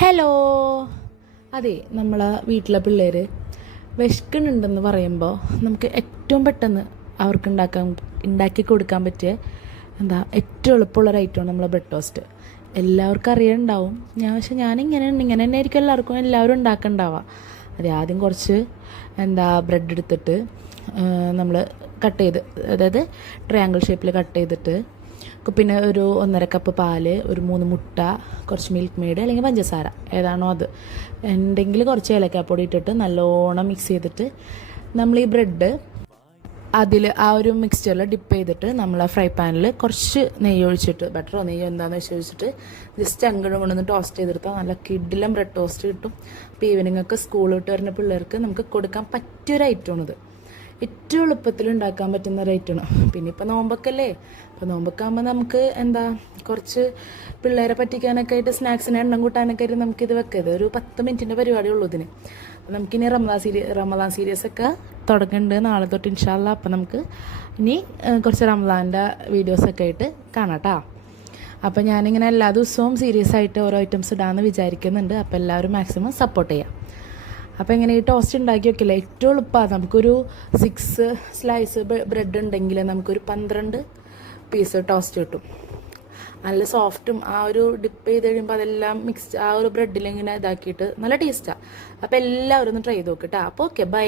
Hello. അതെ, നമ്മളെ വീട്ടിലെ പിള്ളേർ വിശക്കുന്നുണ്ടെന്ന് പറയുമ്പോൾ നമുക്ക് ഏറ്റവും പെട്ടെന്ന് അവർക്ക് ഉണ്ടാക്കി കൊടുക്കാൻ പറ്റിയ ഏറ്റവും എളുപ്പമുള്ളൊരു ഐറ്റമാണ് നമ്മളെ ബ്രെഡ് ടോസ്റ്റ്. എല്ലാവർക്കും അറിയാനുണ്ടാവും. ഞാനിങ്ങനെ തന്നെ ആയിരിക്കും എല്ലാവരും ഉണ്ടാക്കണ്ടാവുക. അതെ, ആദ്യം കുറച്ച് ബ്രെഡ് എടുത്തിട്ട് നമ്മൾ കട്ട് ചെയ്ത്, അതായത് ട്രയാങ്കിൾ ഷേപ്പിൽ കട്ട് ചെയ്തിട്ട്, പിന്നെ ഒരു 1.5 കപ്പ് പാല്, ഒരു 3 മുട്ട, കുറച്ച് മിൽക്ക് മെയ്ഡ് അല്ലെങ്കിൽ പഞ്ചസാര ഏതാണോ അത് ഉണ്ടെങ്കിൽ കുറച്ച് ഏലക്കാപ്പൊടി ഇട്ടിട്ട് നല്ലോണം മിക്സ് ചെയ്തിട്ട് നമ്മൾ ഈ ബ്രെഡ് അതിൽ ആ ഒരു മിക്സ്ചറിൽ ഡിപ്പ് ചെയ്തിട്ട് നമ്മൾ ആ ഫ്രൈ പാനിൽ കുറച്ച് നെയ്യ് ഒഴിച്ചിട്ട്, ബട്ടറോ നെയ്യോ എന്താണെന്ന് ഒഴിച്ചിട്ട് ജസ്റ്റ് അങ്ങോട്ടും കൊണ്ടൊന്ന് ടോസ്റ്റ് ചെയ്തെടുത്താൽ നല്ല കിഡിലും ബ്രെഡ് ടോസ്റ്റ് കിട്ടും. അപ്പോൾ ഈവനിങ്ങൊക്കെ സ്കൂൾ വിട്ട് വരുന്ന പിള്ളേർക്ക് നമുക്ക് കൊടുക്കാൻ പറ്റിയൊരു ഐറ്റമാണിത്. ഏറ്റവും എളുപ്പത്തിൽ ഉണ്ടാക്കാൻ പറ്റുന്ന ഒരു ഐറ്റമാണ്. പിന്നെ ഇപ്പോൾ നോമ്പൊക്കെ അല്ലേ, അപ്പോൾ നോമ്പൊക്കെ ആകുമ്പോൾ നമുക്ക് കുറച്ച് പിള്ളേരെ പറ്റിക്കാനൊക്കെ ആയിട്ട് സ്നാക്സിനെ എണ്ണം കൂട്ടാനൊക്കെ ആയിട്ട് നമുക്കിത് വെക്കരുത്. ഒരു 10 മിനിറ്റിൻ്റെ പരിപാടി ഉള്ളൂ ഇതിന്. അപ്പോൾ നമുക്കിനി റമദാൻ സീരീസൊക്കെ തുടങ്ങുന്നുണ്ട് നാളെ തൊട്ട് ഇൻഷാ അല്ലാ. അപ്പോൾ നമുക്ക് ഇനി കുറച്ച് റമദാൻ്റെ വീഡിയോസൊക്കെ ആയിട്ട് കാണാം കേട്ടോ. അപ്പോൾ ഞാനിങ്ങനെ എല്ലാ ദിവസവും സീരിയസ് ആയിട്ട് ഓരോ ഐറ്റംസ് ഇടാമെന്ന് വിചാരിക്കുന്നുണ്ട്. അപ്പോൾ എല്ലാവരും മാക്സിമം സപ്പോർട്ട് ചെയ്യാം. അപ്പോൾ ഇങ്ങനെ ഈ ടോസ്റ്റ് ഉണ്ടാക്കി വെക്കില്ല, ഏറ്റവും എളുപ്പമാണ്. നമുക്കൊരു 6 സ്ലൈസ് ബ്രെഡ് ഉണ്ടെങ്കിൽ നമുക്കൊരു 12 പീസ് ടോസ്റ്റ് കിട്ടും. നല്ല സോഫ്റ്റും, ആ ഒരു ഡിപ്പ് ചെയ്ത് കഴിയുമ്പോൾ അതെല്ലാം മിക്സ് ആ ഒരു ബ്രെഡിലിങ്ങനെ ഇതാക്കിയിട്ട് നല്ല ടേസ്റ്റാണ്. അപ്പോൾ എല്ലാവരും ഒന്ന് ട്രൈ ചെയ്ത് നോക്കിട്ടാ. അപ്പോൾ ഓക്കെ, ബൈ.